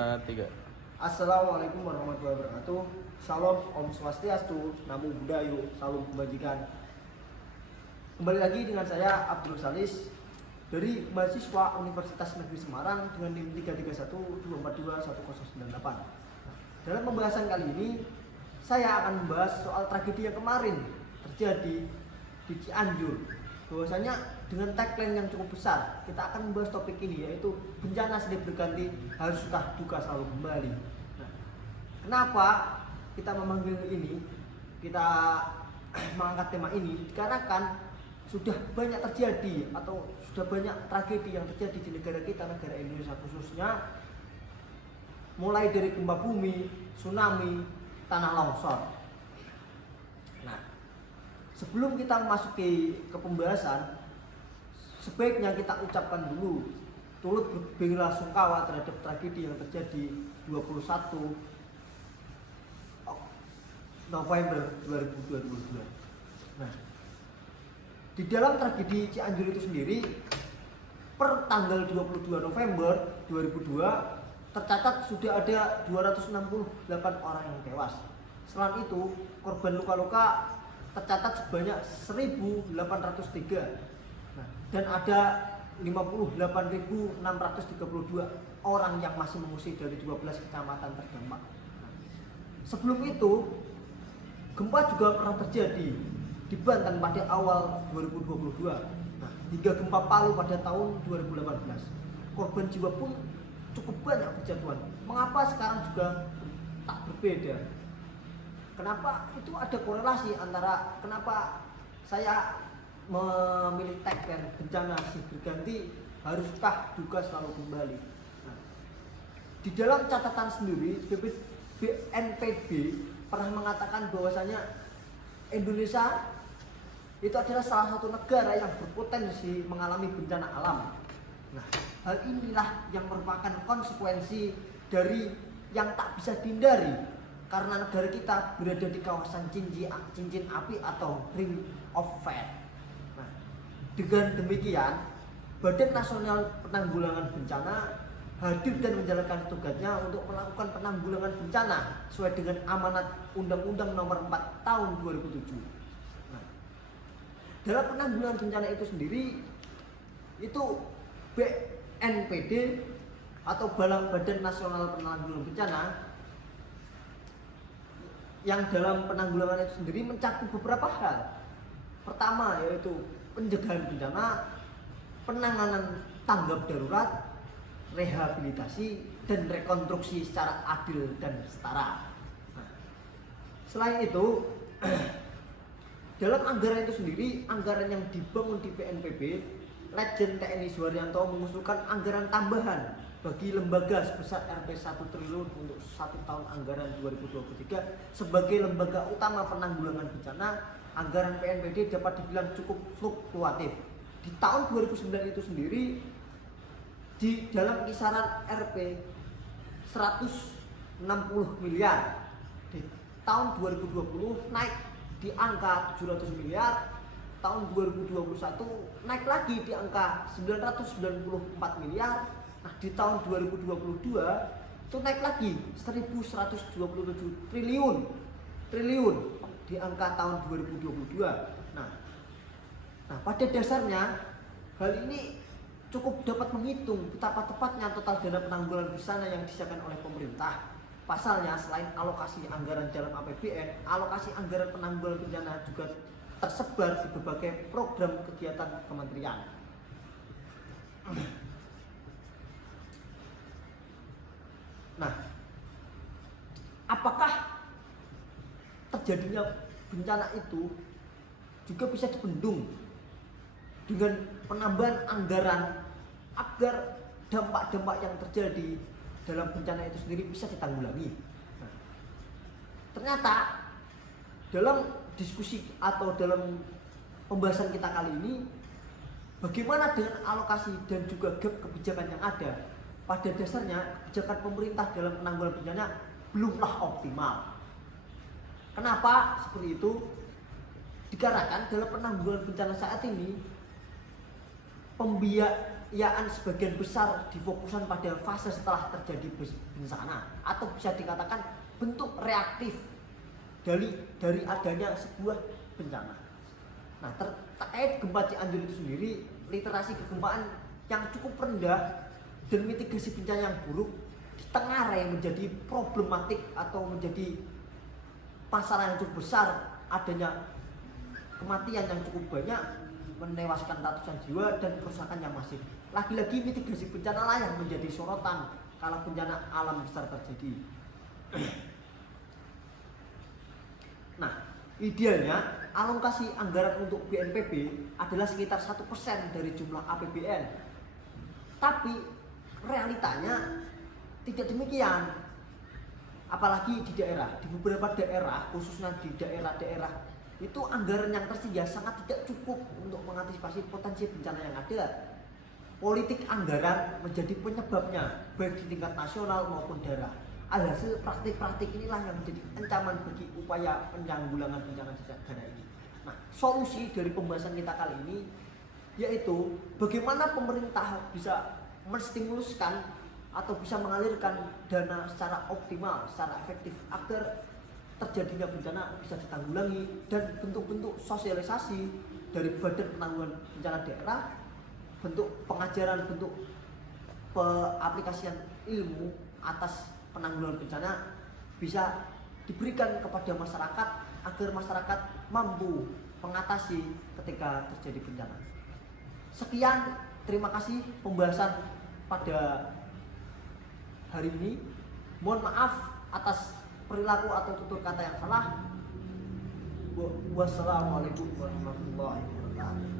Tiga. Assalamualaikum warahmatullahi wabarakatuh. Shalom, Om Swastiastu, Namo Buddhaya, Salam Kebajikan. Kembali lagi dengan saya Abdul Salis dari mahasiswa Universitas Negeri Semarang dengan NIM 331242198. Dalam pembahasan kali ini saya akan membahas soal tragedi yang kemarin terjadi di Cianjur. Bahwasanya dengan tagline yang cukup besar, kita akan membahas topik ini, yaitu bencana silih berganti, haruskah duka selalu kembali. Nah, kenapa kita memanggil ini, kita mengangkat tema ini? Dikarenakan sudah banyak terjadi atau sudah banyak tragedi yang terjadi di negara kita, negara Indonesia khususnya, mulai dari gempa bumi, tsunami, tanah longsor. Nah, sebelum kita memasuki ke pembahasan, sebaiknya kita ucapkan dulu turut belasungkawa terhadap tragedi yang terjadi 21 November 2022. Nah, di dalam tragedi Cianjur itu sendiri, per tanggal 22 November 2002 tercatat sudah ada 268 orang yang tewas. Selain itu, korban luka-luka tercatat sebanyak 1.803. Nah, dan ada 58.632 orang yang masih mengungsi dari 12 kecamatan terdampak. Nah, sebelum itu, gempa juga pernah terjadi di Banten pada awal 2022. Nah, hingga gempa Palu pada tahun 2018. Korban jiwa pun cukup banyak berjatuhan. Mengapa sekarang juga tak berbeda? Kenapa itu ada korelasi antara kenapa saya memilih tagline bencana silih berganti, haruskah duka selalu kembali. Nah, di dalam catatan sendiri, BNPB pernah mengatakan bahwasanya Indonesia itu adalah salah satu negara yang berpotensi mengalami bencana alam. Nah, hal inilah yang merupakan konsekuensi dari yang tak bisa dihindari karena negara kita berada di kawasan cincin api atau ring of fire. Nah, dengan demikian, Badan Nasional Penanggulangan Bencana hadir dan menjalankan tugasnya untuk melakukan penanggulangan bencana sesuai dengan amanat Undang-Undang Nomor 4 Tahun 2007. Nah, dalam penanggulangan bencana itu sendiri, itu BNPB atau Badan Nasional Penanggulangan Bencana yang dalam penanggulangan itu sendiri mencakup beberapa hal. Pertama yaitu pencegahan bencana, penanganan tanggap darurat, rehabilitasi, dan rekonstruksi secara adil dan setara. Nah, selain itu, dalam anggaran itu sendiri, anggaran yang dibangun di BNPB, Letjen TNI Suharyanto mengusulkan anggaran tambahan bagi lembaga sebesar Rp 1 triliun untuk 1 tahun anggaran 2023 sebagai lembaga utama penanggulangan bencana. Anggaran PNPD dapat dibilang cukup fluktuatif. Di tahun 2009 itu sendiri di dalam kisaran Rp 160 miliar. Di tahun 2020 naik di angka 700 miliar. Tahun 2021 naik lagi di angka 994 miliar. Nah, di tahun 2022 itu naik lagi 1.127 triliun di angka tahun 2022. Nah, pada dasarnya hal ini cukup dapat menghitung betapa tepatnya total dana penanggulangan bencana yang disediakan oleh pemerintah. Pasalnya, selain alokasi anggaran dalam APBN, alokasi anggaran penanggulangan bencana juga tersebar di berbagai program kegiatan kementerian. Nah, apakah terjadinya bencana itu juga bisa dibendung dengan penambahan anggaran agar dampak-dampak yang terjadi dalam bencana itu sendiri bisa ditanggulangi? Nah, ternyata dalam diskusi atau dalam pembahasan kita kali ini, bagaimana dengan alokasi dan juga gap kebijakan yang ada? Pada dasarnya kebijakan pemerintah dalam penanggulangan bencana belumlah optimal. Kenapa seperti itu? Dikarenakan dalam penanggulangan bencana saat ini sebagian besar difokuskan pada fase setelah terjadi bencana, atau bisa dikatakan bentuk reaktif dari adanya sebuah bencana. Nah, terkait gempa Cianjur itu sendiri, literasi kegempaan yang cukup rendah dan mitigasi bencana yang buruk ditengarai menjadi problematik atau menjadi masalah yang cukup besar. Adanya kematian yang cukup banyak, menewaskan ratusan jiwa dan kerusakan yang masif. Lagi-lagi mitigasi bencana lah yang menjadi sorotan kalau bencana alam besar terjadi. Nah, idealnya alokasi anggaran untuk BNPB adalah sekitar 1% dari jumlah APBN. Tapi realitanya tidak demikian. Apalagi di daerah, di beberapa daerah, khususnya di daerah-daerah itu anggaran yang tersedia sangat tidak cukup untuk mengantisipasi potensi bencana yang ada. Politik anggaran menjadi penyebabnya baik di tingkat nasional maupun daerah. Alhasil praktik-praktik inilah yang menjadi ancaman bagi upaya penanggulangan bencana di negara ini. Nah, solusi dari pembahasan kita kali ini yaitu bagaimana pemerintah bisa menstimuluskan atau bisa mengalirkan dana secara optimal, secara efektif agar terjadinya bencana bisa ditanggulangi, dan bentuk-bentuk sosialisasi dari Badan Penanggulangan Bencana Daerah, bentuk pengajaran, bentuk aplikasian ilmu atas penanggulangan bencana bisa diberikan kepada masyarakat agar masyarakat mampu mengatasi ketika terjadi bencana. Sekian, terima kasih pembahasan pada hari ini. Mohon maaf atas perilaku atau tutur kata yang salah. Wassalamualaikum warahmatullahi wabarakatuh.